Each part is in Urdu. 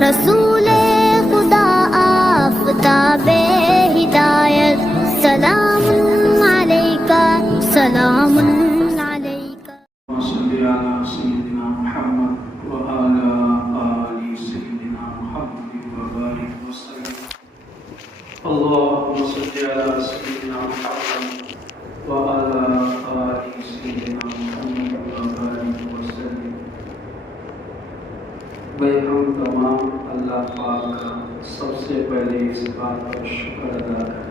رسول خدا آفتاب ہدایت، سلام علیکہ سلام علیکہ۔ صلی علی سیدنا محمد وعلی آل سیدنا محمد وبارک وسلم۔ اللهم صل علی سیدنا محمد وعلی آل سیدنا محمد وبارک وسلم۔ بھائی ہم تمام اللہ پاک کا سب سے پہلے اس بات پر شکر ادا کریں،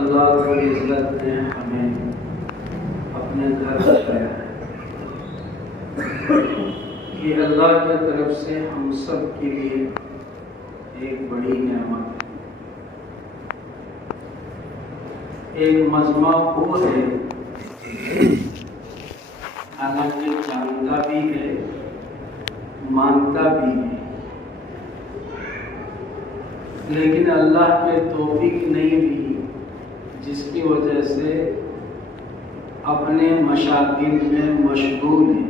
اللہ کی عزت نے ہمیں اپنے گھر بتایا ہے کہ اللہ کی طرف سے ہم سب کے لیے ایک بڑی نعمت ہے۔ ایک مجمع وہ ہے حالانکہ جانتا بھی ہے، مانتا بھی ہے، لیکن اللہ کے توفیق نہیں بھی، جس کی وجہ سے اپنے مشاغل میں مشغول ہے۔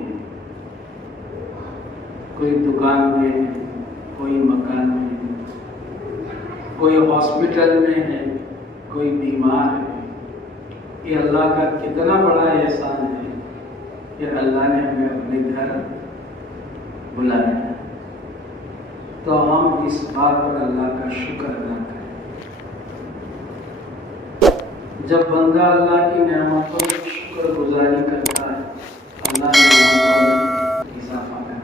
کوئی دکان میں ہے، کوئی مکان میں ہے، کوئی ہاسپٹل میں ہے، کوئی بیمار ہے۔ یہ اللہ کا کتنا بڑا احسان ہے کہ اللہ نے ہمیں اپنے گھر بلایا ہے، تو ہم اس بات پر اللہ کا شکر ادا کریں۔ جب بندہ اللہ کی نعمتوں کی شکر گزاری کرتا ہے، اللہ نعمتوں میں اضافہ کرتا ہے۔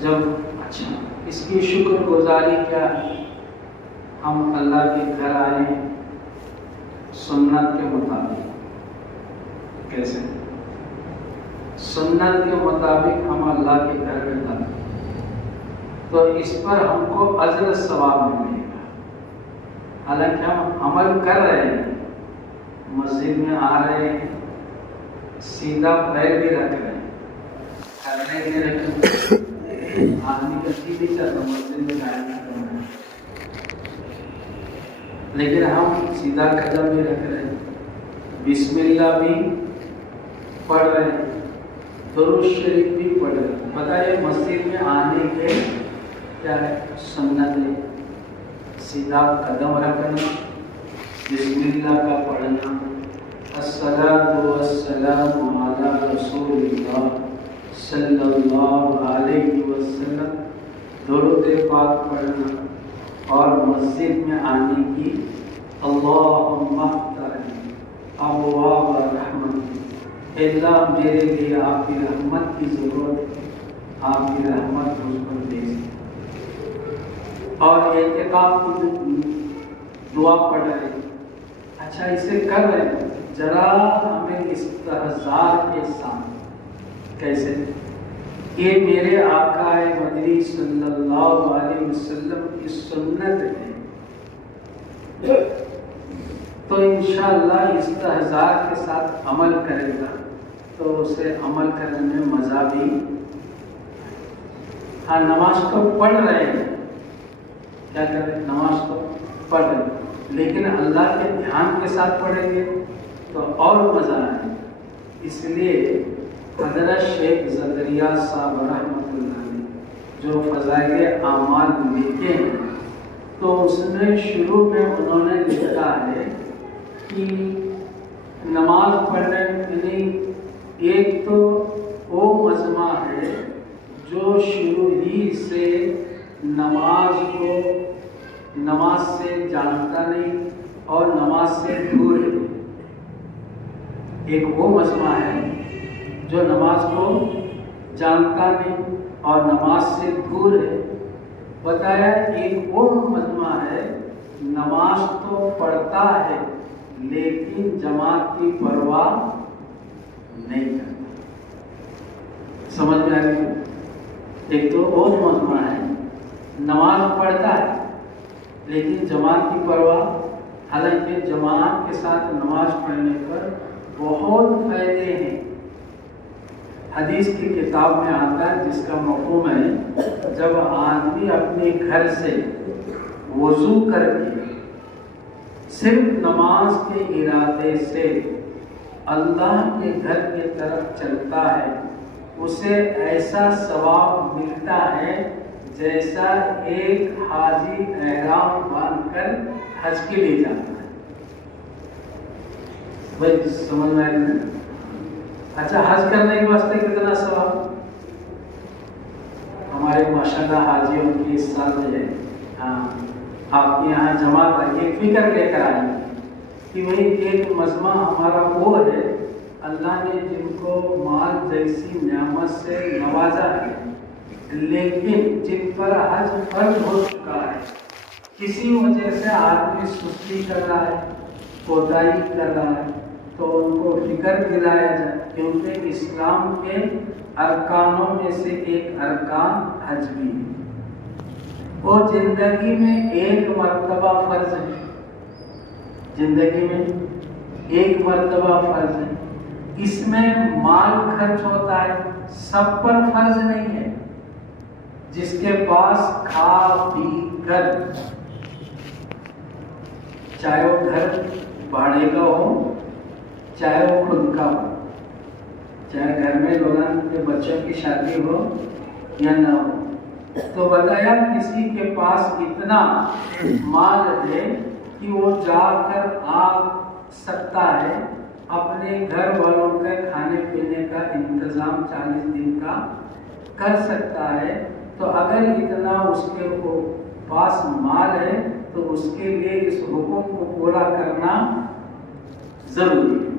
جب اچھا اس کی شکر گزاری کیا ہے؟ ہم اللہ کے گھر آئے ہیں سنت کے مطابق۔ کیسے؟ سنت کے مطابق ہم اللہ کے گھر میں آتے ہیں تو اس پر ہم کو اجر ثواب ملے گا۔ حالانکہ ہم عمل کر رہے ہیں، مسجد میں آ رہے ہیں، سیدھا پیر بھی رکھ رہے ہیں، کرنے کے رکھیں آدمی کا جی نہیں چاہتا مسجد میں جانا، لیکن ہم سیدھا قدم بھی رکھ رہے ہیں، بسم اللہ بھی پڑھ رہے ہیں، درود شریف بھی پڑھ رہے ہیں۔ بتائیے مسجد میں آنے کے کیا ہے؟ سنت ہے، سیدھا قدم رکھنا، بسم اللہ کا پڑھنا، الصلاۃ والسلام علی رسول اللہ صلی اللہ علیہ وسلم، درود پاک پڑھنا، اور مسجد میں آنے کی اللہم افتح لی ابواب رحمت، اللہ میرے لیے آپ کی رحمت کی ضرورت ہے، آپ کی رحمت مجھ پر بھیج۔ اور اعتکاف کی دعا پڑھ رہے ہیں، اچھا اسے کر رہے ہیں، ذرا ہمیں استحضار کے ساتھ کیسے؟ یہ میرے آقا مدنی صلی اللہ علیہ وسلم کی سنت ہے، تو انشاءاللہ استحضار کے ساتھ عمل کرے گا تو اسے عمل کرنے میں مزہ بھی۔ ہاں نماز تو پڑھ رہے ہیں، کیا کر رہے ہیں؟ نماز تو پڑھ رہے ہیں، لیکن اللہ کے دھیان کے ساتھ پڑھیں گے تو اور مزہ آئے۔ اس لیے حضرت شیخ زکریا صاحب رحمۃ اللہ علیہ جو فضائل اعمال لکھے ہیں، تو اس میں شروع میں انہوں نے لکھا ہے کہ نماز پڑھنے میں ایک تو وہ مجمع ہے جو شروع ہی سے نماز سے جانتا نہیں اور نماز سے دور ہے۔ ایک وہ مجمع ہے جو نماز کو جانتا نہیں اور نماز سے دور ہے۔ بتایا ایک وہ مجمع ہے نماز تو پڑھتا ہے لیکن جماعت کی پرواہ نہیں کرتا۔ سمجھ میں آ گئی؟ ایک تو وہ مجمع ہے نماز پڑھتا ہے لیکن جماعت کی پرواہ، حالانکہ جماعت کے ساتھ نماز پڑھنے پر بہت فائدے ہیں۔ حدیث کی کتاب میں آتا ہے جس کا مفہوم ہے جب آدمی اپنے گھر سے وضو کر کے صرف نماز کے ارادے سے اللہ کے گھر کی طرف چلتا ہے اسے ایسا ثواب ملتا ہے جیسا ایک حاجی احرام باندھ کر حج کے لیے جاتا ہے. بھائی سمجھ میں آئی نا؟ اچھا حج کرنے کے واسطے کتنا ثواب؟ ہمارے ماشاءاللہ حاجیوں کی اس سال میں ہے آپ کے یہاں جماعت آئی ایک فکر لے کر آئی کہ بھائی ایک مجمع ہمارا وہ ہے اللہ نے جن کو مال جیسی نعمت سے نوازا ہے لیکن جن پر حج فرض ہو چکا ہے کسی وجہ سے آدمی سستی کر رہا ہے کوتاہی کر رہا ہے تو ان کو فکر دلایا جائے کیونکہ اسلام کے ارکانوں میں سے ایک ارکان حج بھی ہے. وہ زندگی میں ایک مرتبہ فرض ہے زندگی میں ایک مرتبہ فرض ہے. اس میں مال خرچ ہوتا ہے سب پر فرض نہیں ہے. جس کے پاس کھا پی کر چاہے وہ گھر بھاڑے کا ہو چاہے وہ خود کا ہو چاہے گھر میں دوران کے بچوں کی شادی ہو یا نہ ہو تو بتایا کسی کے پاس اتنا مال ہے کہ وہ جا کر آ سکتا ہے اپنے گھر والوں کے کھانے پینے کا انتظام 40 دن کا کر سکتا ہے تو اگر اتنا اس کے پاس مال ہے تو اس کے لیے اس حکم کو پورا کرنا ضروری ہے.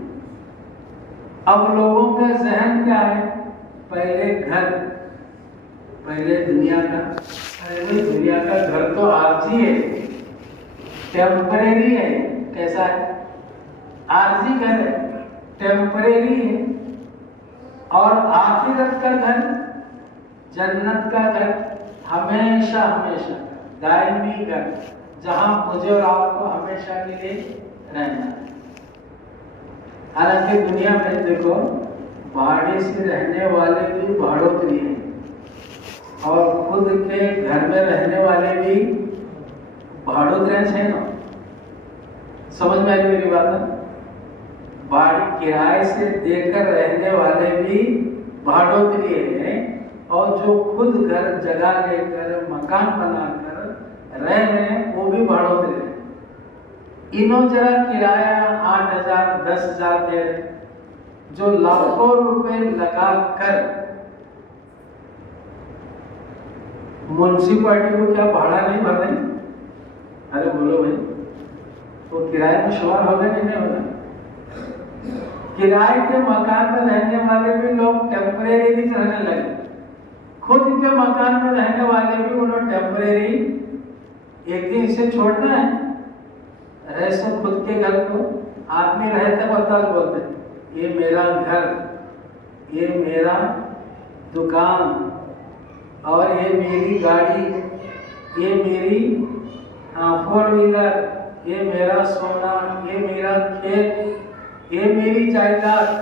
اب لوگوں کا ذہن کیا ہے پہلے گھر پہلے دنیا کا دنیا کا گھر تو عارضی ہے ٹیمپریری ہے. کیسا ہے؟ عارضی گھر ہے ٹیمپریری ہے. اور آخرت کا گھر جنت کا گھر ہمیشہ ہمیشہ دائمی گھر جہاں مجھے اور آپ کو ہمیشہ کے لیے رہنا ہے. حالانکہ دنیا میں دیکھو بھاڑے سے رہنے والے بھی بھاڑوتری ہیں اور خود کے گھر میں رہنے والے بھی بھاڑوترے ہیں نا. سمجھ میں آئی میری بات؟ بھاڑی کرائے سے دے کر رہنے والے بھی بھاڑوتری ہیں اور جو خود گھر جگہ لے کر مکان بنا کر رہ رہے ہیں وہ بھی بھاڑوتری ہیں. انہوں ذرا کرایہ 8,000 10,000 دے رہے جو لاکھوں روپے لگا کر میونسپلٹی کو کیا بھاڑا نہیں بھر رہے؟ ارے بولو بھائی وہ کرایہ میں شمار ہوگا کہ نہیں ہوگا؟ کرائے کے مکان میں رہنے والے بھی لوگ ٹیمپریری رہنے لگے خود کے مکان میں رہنے والے بھی انہوں ٹیمپریری ایک دن اسے چھوڑنا ہے رہ سب خود کے گھر کو. آدمی رہتے بتا بولتے یہ میرا گھر یہ میرا دکان اور یہ میری گاڑی یہ میری 4 ویلر یہ میرا سونا یہ میرا کھیت یہ میری جائیداد.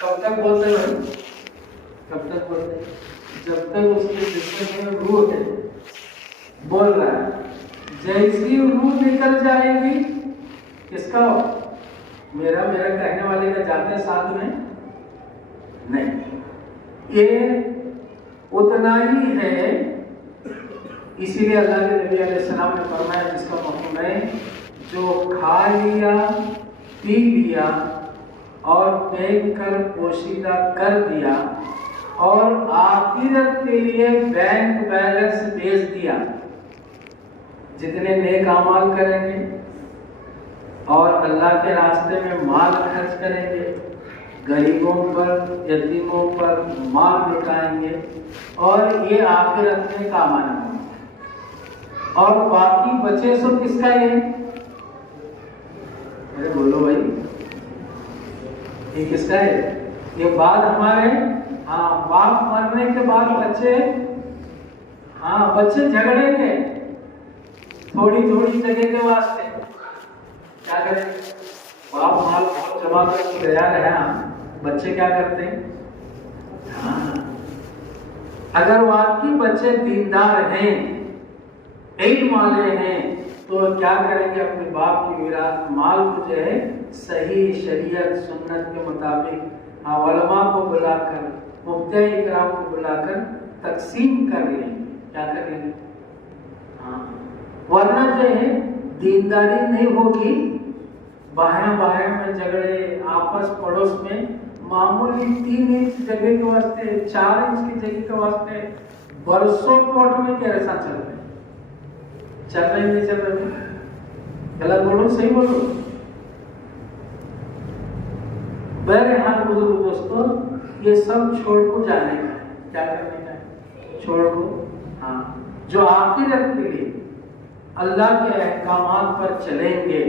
کب تک بولتے ہیں؟ کب تک بولتے ہیں؟ جب تک اس کے جسم میں روح ہے بول رہا ہے. جیسی روح نکل جائے گی کس کا ہو؟ میرا کہنے والے کا جاتے ساتھ میں نہیں. یہ اتنا ہی ہے. اسی لیے اللہ کے نبی علیہ السلام نے فرمایا جس کا مفہوم ہے جو کھا لیا پی لیا اور پھینک کر پوشیدہ کر دیا اور آخرت کے لیے بینک بیلنس بیچ دیا. جتنے نیک اعمال کریں گے اور اللہ کے راستے میں مال خرچ کریں گے غریبوں پر یتیموں پر مال لٹائیں گے اور یہ آخرت میں کام آنا ہے. اور باقی بچے سو کس کا یہ بولو بھائی یہ کس کا ہے؟ یہ بات ہمارے باپ مرنے کے بعد بچے جھگڑیں گے تھوڑی جگہ کے واسطے. کیا کریں؟ باپ مال بہت جمع کر کے گیا رہا بچے کیا کرتے ہیں؟ اگر واقعی بچے دیندار ہیں علم والے ہیں تو کیا کریں گے؟ اپنے باپ کی میراث مال کو جو ہے صحیح شریعت سنت کے مطابق علماء کو بلا کر مبتدی اکرام کو بلا کر تقسیم کر لیں. کیا کر لیں؟ ہاں. ورنہ جو ہے دینداری نہیں ہوگی. باہر میں جھگڑے آپس پڑوس میں معمولی 3 انچ جگہ کے واسطے 4 انچ کی جگہ کے واسطے برسوں کوٹ میں کیسا چل رہے ہیں؟ چل رہے نہیں چل رہے؟ غلط بولو صحیح بولو. بہرحال بزرگ دوستوں یہ سب چھوڑ کو جانے کا ہے. کیا کرنے کا ہے؟ چھوڑ کو. ہاں جو آخرت کے لیے اللہ کے احکامات پر چلیں گے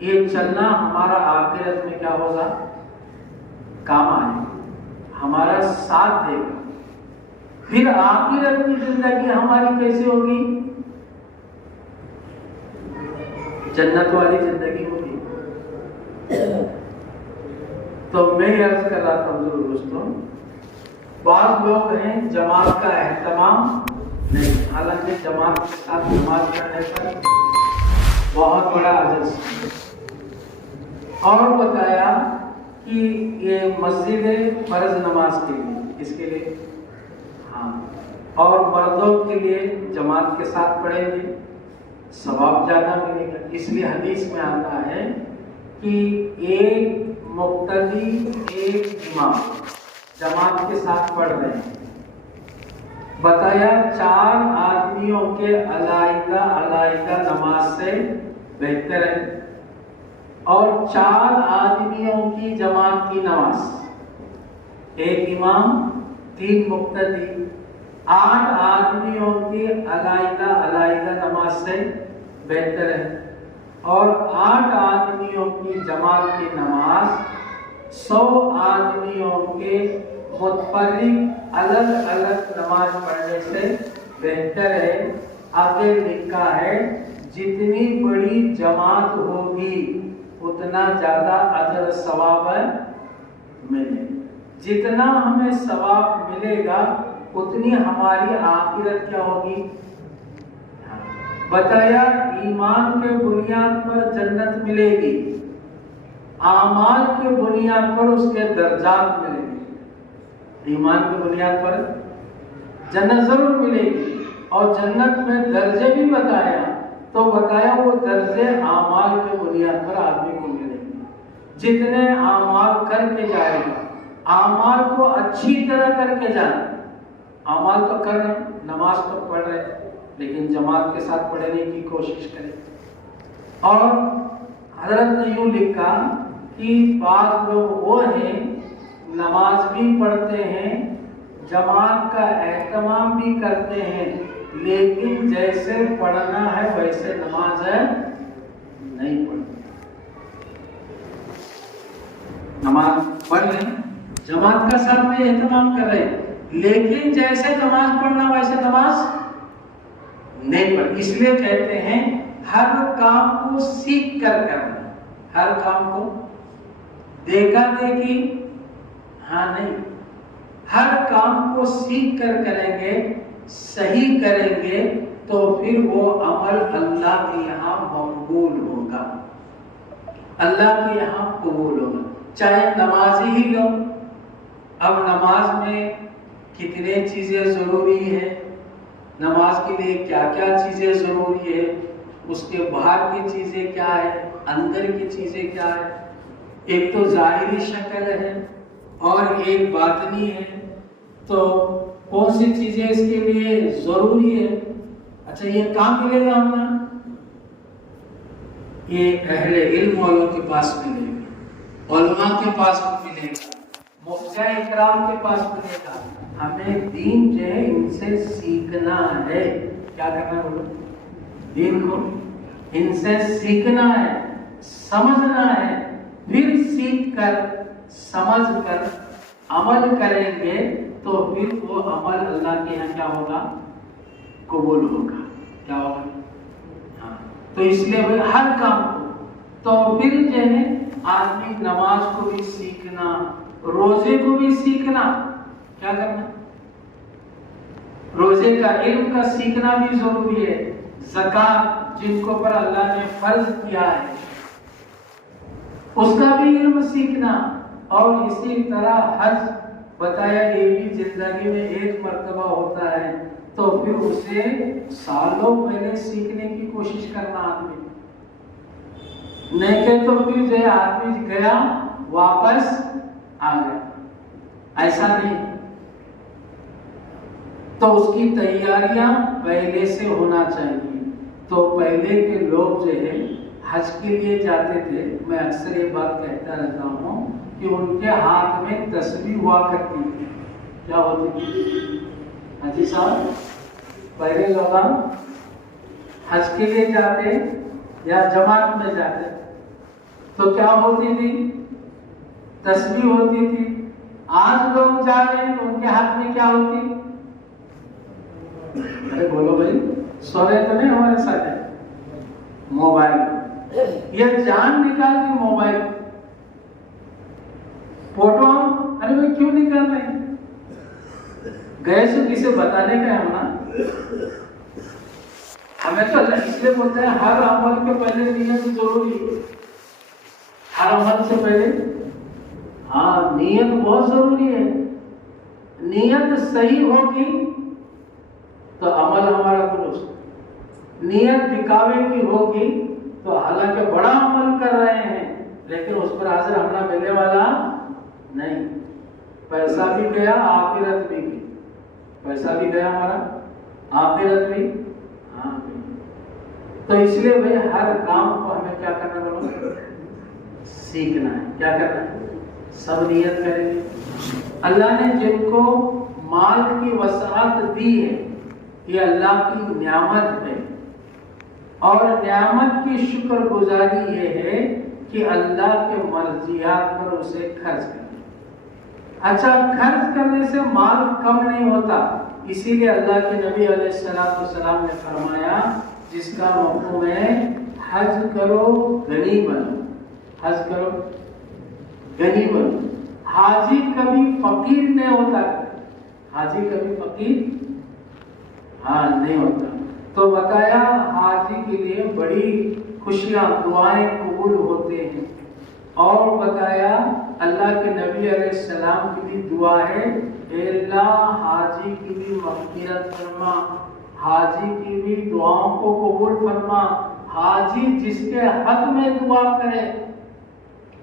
یہ چلنا ہمارا آخرت میں کیا ہوگا؟ کام آئے, ہمارا ساتھ دے گا. پھر آخرت کی زندگی ہماری کیسے ہوگی؟ جنت والی زندگی ہوگی. تو میں عرض کر رہا تھا حضور دوستوں, بعض لوگ ہیں جماعت کا اہتمام نہیں, حالانکہ جماعت کے ساتھ نماز پڑھنے پر بہت بڑا اجر. اور بتایا کہ یہ مسجد ہے فرض نماز کے لیے, اس کے لیے ہاں, اور مردوں کے لیے جماعت کے ساتھ پڑھیں گے ثواب زیادہ ملے گا. اس لیے حدیث میں آتا ہے کہ ایک مقتدی ایک امام جماعت کے ساتھ پڑھ رہے ہیں. بتایا 4 آدمیوں کے علیحدہ نماز سے بہتر ہے, اور 4 آدمیوں کی جماعت کی نماز, ایک امام 3 مقتدی 8 آدمیوں کی علیحدہ نماز سے بہتر ہے, اور 8 آدمیوں کی جماعت کی نماز 100 آدمیوں کے متفرق الگ الگ نماز پڑھنے سے بہتر ہے. آگے لکھا ہے جتنی بڑی جماعت ہوگی اتنا زیادہ اجر ثواب ملے. جتنا ہمیں ثواب ملے گا اتنی ہماری آخرت کیا ہوگی؟ بتایا ایمان کے بنیاد پر جنت ملے گی, اعمال کے بنیاد پر اس کے درجات ملیں گے. ایمان کی بنیاد پر جنت ضرور ملے گی, اور جنت میں درجے بھی بتایا, تو بتایا وہ درجے اعمال کے بنیاد پر آدمی کو ملیں گے. جتنے اعمال کر کے جائے گا, اعمال کو اچھی طرح کر کے جانا. اعمال تو کر رہے, نماز تو پڑھ رہے, لیکن جماعت کے ساتھ پڑھنے کی کوشش کریں. اور حضرت نے یوں لکھا کہ بعض لوگ وہ ہیں نماز بھی پڑھتے ہیں, جماعت کا اہتمام بھی کرتے ہیں, لیکن جیسے پڑھنا ہے ویسے نماز ہے نہیں پڑھتے. نماز پڑھ لیں, جماعت کا ساتھ میں اہتمام کر رہے ہیں, لیکن جیسے نماز پڑھنا ویسے نماز نہیں پڑھ. اس لیے کہتے ہیں ہر کام کو سیکھ کر کرنا. ہر کام کو دیکھا دیکھی ہاں نہیں, ہر کام کو سیکھ کر کریں گے, صحیح کریں گے, تو پھر وہ عمل اللہ کے یہاں مقبول ہوگا, اللہ کے یہاں قبول ہوگا. چاہے نمازی ہی لو, اب نماز میں کتنے چیزیں ضروری ہے, نماز کے لیے کیا کیا چیزیں ضروری ہے, اس کے باہر کی چیزیں کیا ہے, اندر کی چیزیں کیا ہے. ایک تو ظاہری شکل ہے اور ایک باطنی ہے. تو کون سی چیزیں اس کے لیے ضروری ہے؟ اچھا یہ کہاں ملے گا ہمیں؟ یہ اہل علم والوں کے پاس ملے گا, علماء کے پاس ملے گا, مفتیٰ اکرام کے پاس ملے گا. ہمیں دین جو ہے ان سے سیکھنا ہے. کیا کرنا ہے؟ دین کو ان سے سیکھنا ہے, سمجھنا ہے, پھر سیکھ کر سمجھ کر عمل کریں گے تو پھر وہ عمل اللہ کے یہاں کیا ہوگا؟ قبول ہوگا. کیا ہوگا؟ ہاں. تو اس لیے ہر کام کو, تو پھر جو ہے آدمی نماز کو بھی سیکھنا, روزے کو بھی سیکھنا. کیا کرنا؟ روزے کا علم کا سیکھنا بھی ضروری ہے. زکات جن کو پر اللہ نے فرض کیا ہے اس کا بھی علم سیکھنا, اور اسی طرح حج بتایا یہ بھی زندگی میں ایک مرتبہ ہوتا ہے، تو پھر اسے سالوں پہلے سیکھنے کی کوشش کرنا آدمی، نہیں کہ تو پھر جو آدمی گیا واپس آ گیا، ایسا نہیں۔ تو اس کی تیاریاں پہلے سے ہونا چاہیے۔ تو پہلے کے لوگ جو ہے حج کے لیے جاتے تھے، میں اکثر یہ بات کہتا رہتا ہوں کہ ان کے ہاتھ میں تسبیح ہوا کرتی تھی۔ کیا ہوتی تھی حاجی صاحب؟ پہلے لوگ حج کے لیے جاتے یا جماعت میں جاتے تو کیا ہوتی تھی؟ تسبیح ہوتی تھی۔ آج لوگ جا رہے ہیں تو ان کے ہاتھ میں کیا ہوتی؟ ارے بولو بھائی، سو رہے تو نہیں ہمارے ساتھ ہے؟ موبائل، یہ جان نکال دی موبائل، فوٹو۔ ارے بھائی کیوں نکال رہے ہیں؟ گئے سے کسے بتانے کا ہے نا؟ ہمیں تو اللہ اس لیے بولتا ہے ہر عمل کے پہلے نیت ضروری ہے۔ ہر عمل سے پہلے نیت بہت ضروری ہے۔ نیت صحیح ہوگی تو عمل ہمارا درست، نیت دکھاوے کی ہوگی تو حالانکہ بڑا عمل کر رہے ہیں لیکن اس پر حاضر ہونا ملنے والا نہیں، پیسہ بھی گیا آخرت بھی گئی، پیسہ بھی گیا ہمارا آخرت بھی۔ تو اس لیے بھائی ہر کام کو ہمیں کیا کرنا بولو؟ سیکھنا ہے۔ کیا کرنا ہے؟ سب نیت کریں گے۔ اللہ نے جن کو مال کی وسعت دی ہے یہ اللہ کی نعمت ہے، اور نعمت کی شکر گزاری یہ ہے کہ اللہ کے مرضیات پر اسے خرچ کرنا۔ اچھا، خرچ کرنے سے مال کم نہیں ہوتا، اسی لیے اللہ کے نبی علیہ السلام نے فرمایا جس کا مفہوم ہے حج کرو غنی بنو، حج کرو غنی بنو۔ حاجی کبھی فقیر نہیں ہوتا، حاجی کبھی فقیر نہیں ہوتا۔ تو بتایا حاجی کے لیے بڑی خوشیاں، دعائیں قبول ہوتے ہیں، اور بتایا اللہ کے نبی علیہ السلام کی بھی دعا ہے، اے اللہ حاجی کی بھی مغفرت فرما، حاجی کی بھی دعاؤں کو قبول فرما، حاجی جس کے حق میں دعا کرے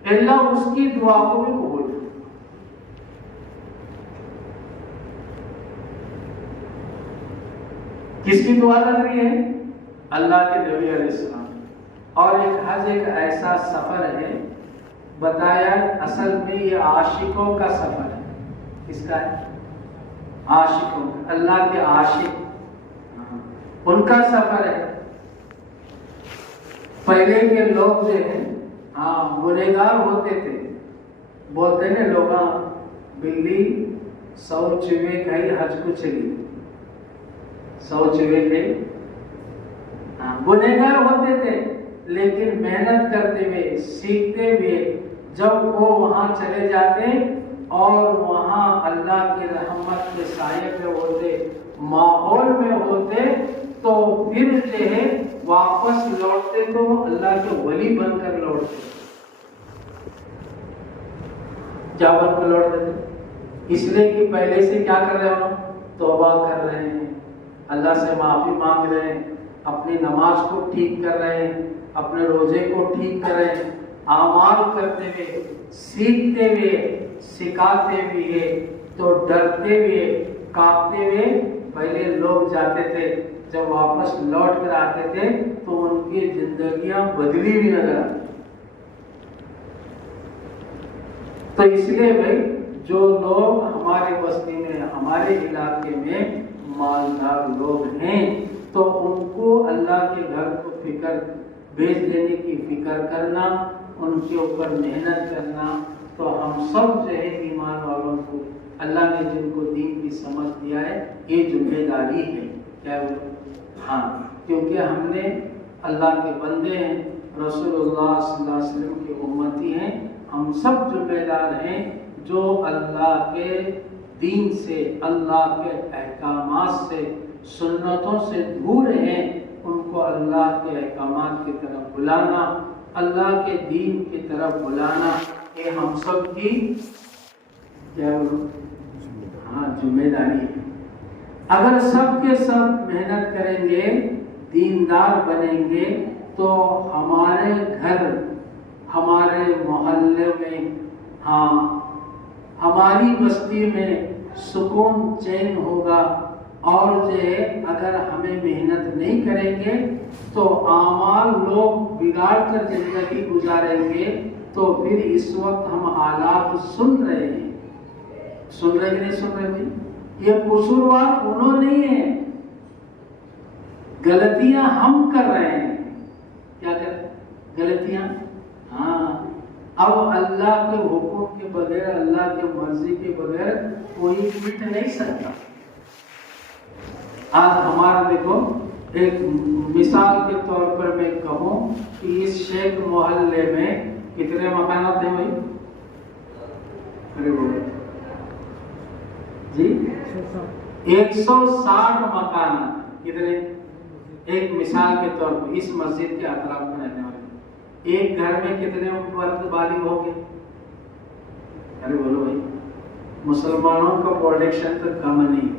اے اللہ اس کی دعا کو بھی قبول فرما۔ کس کی دعا لگ رہی ہے؟ اللہ کے نبی علیہ السلام۔ اور ایک حج ایک ایسا سفر ہے، بتایا اصل میں یہ عاشقوں کا سفر ہے۔ کس کا ہے؟ عاشقوں کا، اللہ کے عاشق ان کا سفر ہے۔ پہلے کے لوگ جو ہیں گنہگار ہوتے تھے، بولتے نا لوگ بلی 100 چوہے کھائی حج کو چلی، 100 چوہے تھے، گنہگار ہوتے تھے لیکن محنت کرتے ہوئے سیکھتے ہوئے جب وہ وہاں چلے جاتے اور وہاں اللہ کی رحمت کے سائے پہ ہوتے، ماحول میں ہوتے، تو پھر جو ہے واپس لوٹتے تو اللہ کے ولی بن کر لوٹتے۔ کیا بن کر لوٹتے تھے؟ اس لیے کہ پہلے سے کیا کر رہے ہو؟ توبہ کر رہے ہیں، اللہ سے معافی مانگ رہے ہیں، اپنی نماز کو ٹھیک کر رہے ہیں، اپنے روزے کو ٹھیک کر رہے ہیں، اعمال کرتے ہوئے، سیکھتے ہوئے، سکھاتے ہوئے، تو ڈرتے ہوئے، کانپتے ہوئے پہلے لوگ جاتے تھے۔ جب واپس لوٹ کر آتے تھے تو ان کی زندگیاں بدلی بھی نظر آتی۔ تو اس لیے بھائی جو لوگ ہمارے بستی میں، ہمارے علاقے میں مالدار لوگ ہیں تو ان کو اللہ کے گھر کو فکر بیچ دینے کی فکر کرنا، ان کے اوپر محنت کرنا، تو ہم سب جو ہے ایمان والوں کو اللہ نے جن کو دین کی سمجھ دیا ہے یہ ذمہ داری ہے۔ کیا کیونکہ ہم نے اللہ کے بندے ہیں، رسول اللہ صلی اللہ علیہ وسلم کے امتی ہیں، ہم سب ذمہ دار ہیں جو اللہ کے دین سے، اللہ کے احکامات سے، سنتوں سے دور ہیں، ان کو اللہ کے احکامات کی طرف بلانا، اللہ کے دین کی طرف بلانا، یہ ہم سب کی ہاں ذمہ داری ہے. اگر سب کے سب محنت کریں گے، دیندار بنیں گے، تو ہمارے گھر، ہمارے محلے میں، ہاں ہماری بستی میں سکون چین ہوگا. اور جو ہے اگر ہمیں محنت نہیں کریں گے تو اعمال لوگ بگاڑ کر زندگی گزاریں گے. تو پھر اس وقت ہم حالات سن رہے ہیں، سن رہے کہ نہیں سن رہے بھائی؟ یہ قصوروار انہوں نہیں ہیں، غلطیاں ہم کر رہے ہیں. کیا کر رہے ہیں؟ غلطیاں. ہاں اب اللہ کے حکم کے بغیر، اللہ کے مرضی کے بغیر کوئی مٹ نہیں سکتا. آج ہمارا دیکھو، ایک مثال کے طور پر میں کہوں کہ اس شیخ محلے میں کتنے مکانات ہیں بھائی؟ ارے بولے جی 160 مکانات. کتنے؟ ایک مثال کے طور پر اس مسجد کے اطراف میں رہنے والے ایک گھر میں کتنے مرد بالغ ہوں گے؟ ارے بولو بھائی. مسلمانوں کا پروڈکشن تو کم نہیں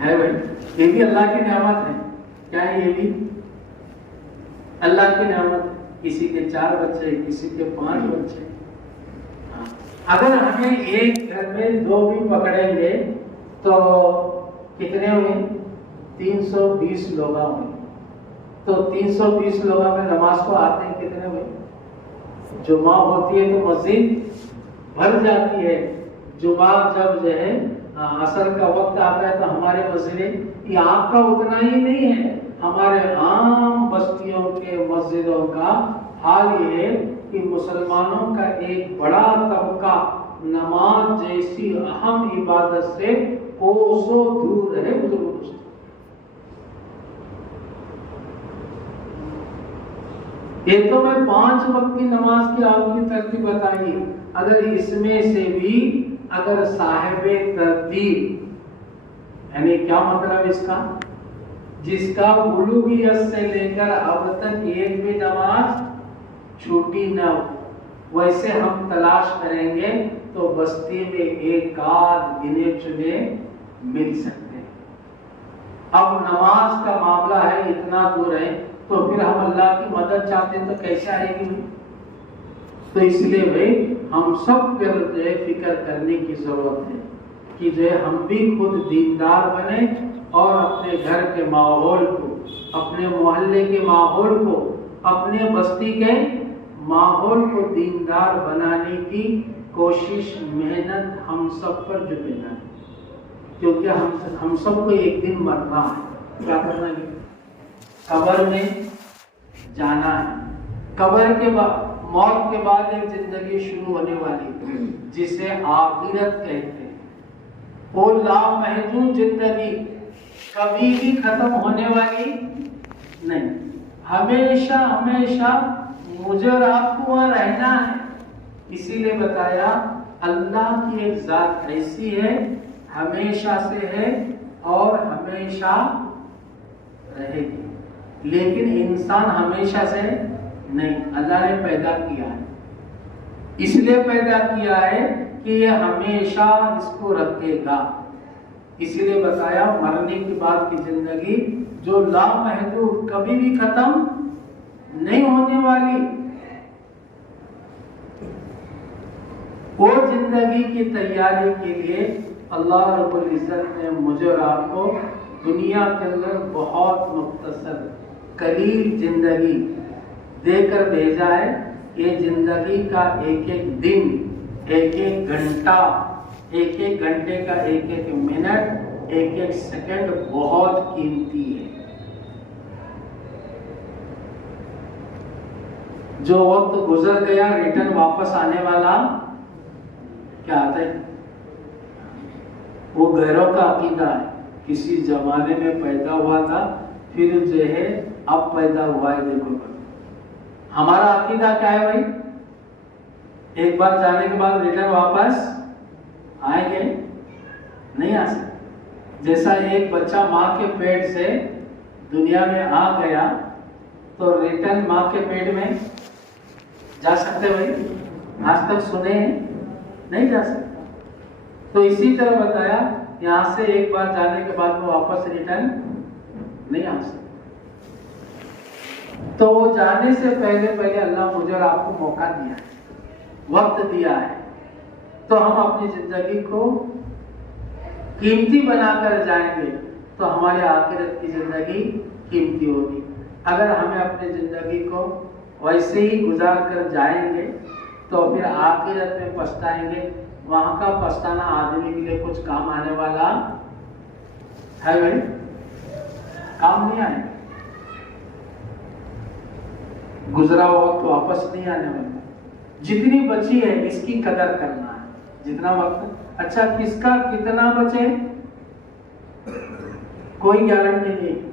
ہے بھائی. یہ بھی اللہ کی نعمت ہے. کیا ہے یہ بھی؟ اللہ کی نعمت. کسی کے 4 بچے، کسی کے 5 بچے. اگر ہمیں ایک گھر میں 2 بھی پکڑیں گے تو کتنے ہوئے؟ 320 لوگ ہوئے. تو 320 لوگوں میں نماز کو آتے ہیں کتنے ہوئے؟ جمعہ ہوتی ہے تو مسجد بھر جاتی ہے. جمعہ جب جو ہے عصر کا وقت آتا ہے تو ہمارے مسجد، یہ آپ کا اتنا ہی نہیں ہے، ہمارے عام بستیوں کے مسجدوں کا حال یہ ہے کہ مسلمانوں کا ایک بڑا طبقہ نماز جیسی اہم عبادت سے کوسوں دور ہے. بزرگوں سے یہ تو میں 5 وقت کی نماز کی آپ کی ترتیب بتائی. اگر اس میں سے بھی اگر صاحب ترتیب، یعنی کیا مطلب اس کا، جس کا بلوغیت سے لے کر اب تک ایک بھی نماز چھوٹی نہ ہو، ویسے ہم تلاش کریں گے تو بستی میں ایک آدھ گنے چنے مل سکتے ہیں. اب نماز کا معاملہ ہے، اتنا دور ہے، تو پھر ہم اللہ کی مدد چاہتے ہیں تو کیسے آئے گی؟ تو اس لیے بھائی ہم سب پر جو ہے فکر کرنے کی ضرورت ہے کہ جو ہے ہم بھی خود دیندار بنیں اور اپنے گھر کے ماحول کو، اپنے محلے کے ماحول کو، اپنے بستی کے ماحول کو دیندار بنانے کی کوشش، محنت ہم سب پر ذمہ ہے. کیونکہ ہم سب کو ایک دن مرنا ہے. کیا کرنا ہے؟ قبر میں جانا ہے. قبر کے بعد، موت کے بعد ایک زندگی شروع ہونے والی جسے آخرت کہتے ہیں. وہ لامحدود زندگی کبھی بھی ختم ہونے والی نہیں. ہمیشہ ہمیشہ مجھے اور آپ کو وہاں رہنا ہے. اسی لیے بتایا اللہ کی ایک ذات ایسی ہے، ہمیشہ سے ہے اور ہمیشہ رہے گی. لیکن انسان ہمیشہ سے نہیں، اللہ نے پیدا کیا ہے. اس لیے پیدا کیا ہے کہ یہ ہمیشہ اس کو رکھے گا. اسی لیے بتایا مرنے کے بعد کی زندگی جو لامحدود کبھی بھی ختم نہیں ہونے والی، وہ زندگی کی تیاری کے لیے اللہ رب العزت نے مجھے اور آپ کو دنیا کے اندر بہت مختصر قلیل زندگی دے کر بھیجا ہے. یہ زندگی کا ایک ایک دن، ایک ایک گھنٹہ، ایک ایک گھنٹے کا ایک ایک منٹ، ایک ایک سیکنڈ بہت قیمتی ہے. جو وقت گزر گیا ریٹرن واپس آنے والا کیا آتا ہے؟ وہ غیروں کا عقیدہ ہے. کسی زمانے میں پیدا ہوا تھا، پھر جو ہے اب پیدا ہوا ہے. دیکھو ہمارا عقیدہ کیا ہے بھائی؟ ایک بار جانے کے بعد ریٹرن واپس آئیں گے؟ نہیں آ سکتے. جیسا ایک بچہ ماں کے پیٹ سے دنیا میں آ گیا تو ریٹرن ماں کے پیٹ میں جا سکتے بھائی؟ آج تک سنے ہیں؟ نہیں جا سکتا. تو اسی طرح بتایا یہاں سے ایک بار جانے کے بعد وہ واپس ریٹرن نہیں آ سکتا. تو وہ جانے سے پہلے اللہ مجھے اور آپ کو موقع دیا ہے, وقت دیا ہے, تو ہم اپنی زندگی کو قیمتی بنا کر جائیں گے تو ہماری آخرت کی زندگی قیمتی ہوگی. اگر ہمیں اپنی زندگی کو ویسے ہی گزار کر جائیں گے تو پھر آخرت میں پچھتائیں گے. وہاں کا پچھتانا آدمی کے لیے کچھ کام آنے والا ہے بھائی؟ کام نہیں آئے. گزرا ہوا وقت واپس نہیں آنے والا. جتنی بچی ہے اس کی قدر کرنا ہے. جتنا وقت, اچھا کس کا کتنا بچے کوئی گارنٹی نہیں.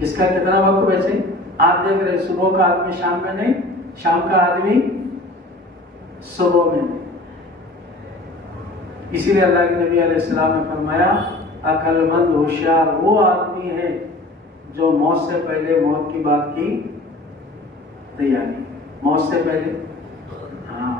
اس کا کتنا وقت بچے آپ دیکھ رہے, صبح کا آدمی شام میں نہیں, شام کا آدمی صبح میں نہیں. اسی لیے اللہ کے نبی علیہ السلام نے فرمایا عقل مند ہوشیار وہ آدمی ہے جو موت سے پہلے موت کی بات کی تیاری. موت سے پہلے ہاں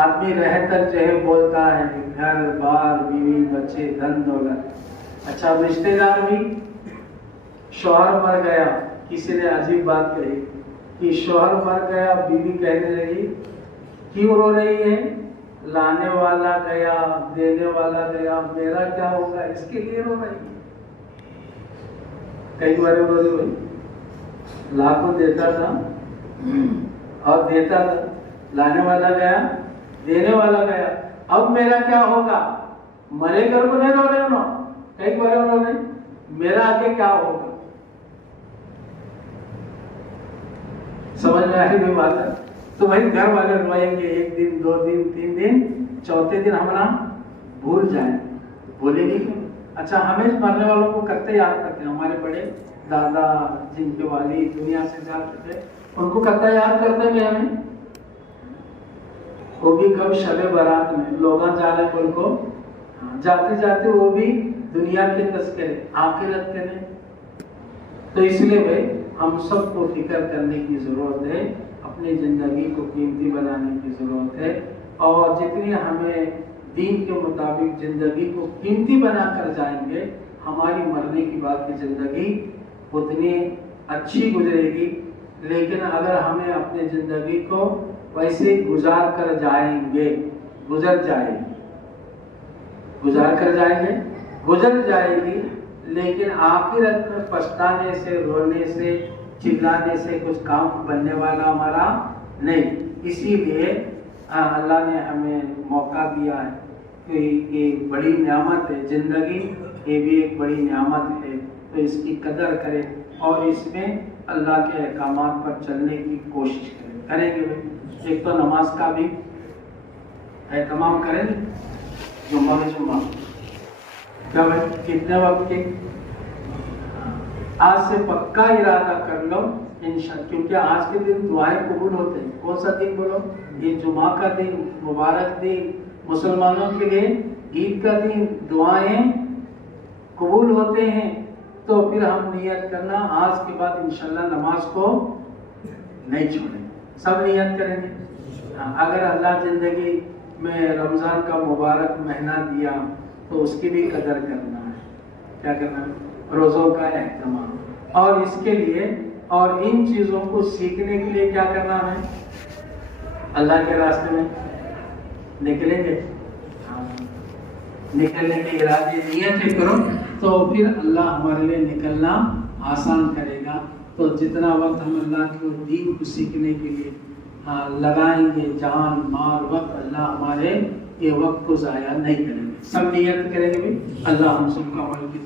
آدمی رہ تک جو ہے بولتا ہے گھر بار بیوی بچے دھن دولت. اچھا رشتے دار بھی, شوہر مر گیا, کسی نے عجیب بات کہی کہ شوہر مر گیا, بیوی کہنے لگی کیوں رو رہی ہے؟ لانے والا گیا دینے والا گیا, میرا کیا ہوگا, اس کے لیے رو رہی ہے. کئی بار رو رہی ہوئی, لاکھوں دیتا تھا اور دیتا تھا, لانے والا گیا دینے والا گیا, اب میرا کیا ہوگا؟ مرے گھر کو نہیں رو رہے ہو, کئی بار رو رہے میرا آگے کیا ہوگا. سمجھ میں آئی نہیں بات ہے؟ تو بھائی گھر والے روئیں گے, ایک دن دو دن تین دن, چوتھے دن ہم نا بھول جائیں, بولے گی کیوں؟ اچھا ہمیں مرنے والوں کو کرتے یاد کرتے ہیں. ہمارے بڑے دادا جن کے والد دنیا سے جاتے تھے ان کو کرتا یاد کرتے ہیں ہمیں. وہ بھی کب شب برات میں لوگ جا رہے ہیں ان کو جاتے جاتے وہ بھی دنیا کے تذکرے آخرت کے نہیں. تو اس لیے بھائی ہم سب کو فکر کرنے کی ضرورت ہے, اپنی زندگی کو قیمتی بنانے کی ضرورت ہے, اور جتنی ہمیں دین کے مطابق زندگی کو قیمتی بنا کر جائیں گے ہماری مرنے کی بعد کی زندگی اتنی اچھی گزرے گی. لیکن اگر ہمیں اپنی زندگی کو ویسے گزار کر جائیں گے, گزر جائے گی, لیکن آخرت میں پچھتانے سے, رونے سے, چلانے سے کچھ کام بننے والا ہمارا نہیں. اسی لیے اللہ نے ہمیں موقع دیا ہے کہ یہ بڑی نعمت ہے زندگی, یہ بھی ایک بڑی نعمت ہے, تو اس کی قدر کریں اور اس میں اللہ کے احکامات پر چلنے کی کوشش کریں گے. ایک تو نماز کا بھی اہتمام کریں, جمعہ کیا بھائی کتنے وقت کے, آج سے پکا ارادہ کر لو انشاءاللہ, کیونکہ آج کے دن دعائیں قبول ہوتے ہیں. کون سا دن بولو؟ یہ جمعہ کا دن, مبارک دن, مسلمانوں کے لیے عید کا دن, دعائیں قبول ہوتے ہیں. تو پھر ہم نیت کرنا آج کے بعد انشاءاللہ نماز کو نہیں چھوڑیں, سب نیت کریں گے. اگر اللہ زندگی میں رمضان کا مبارک مہینہ دیا تو اس کی بھی قدر کرنا ہے. کیا کرنا ہے؟ روزوں کا اہتمام. اور اس کے لیے اور ان چیزوں کو سیکھنے کے لیے کیا کرنا ہے؟ اللہ کے راستے میں نکلیں گے, نکلنے کے ارادے نیتیں کرو تو پھر اللہ ہمارے لیے نکلنا آسان کرے گا. تو جتنا وقت ہم اللہ کے دین کو سیکھنے کے لیے لگائیں گے, جان مال وقت, اللہ ہمارے یہ وقت کو ضائع نہیں کریں گے. سب نیت کریں گے بھی, اللہ ہم سب کا عمل کی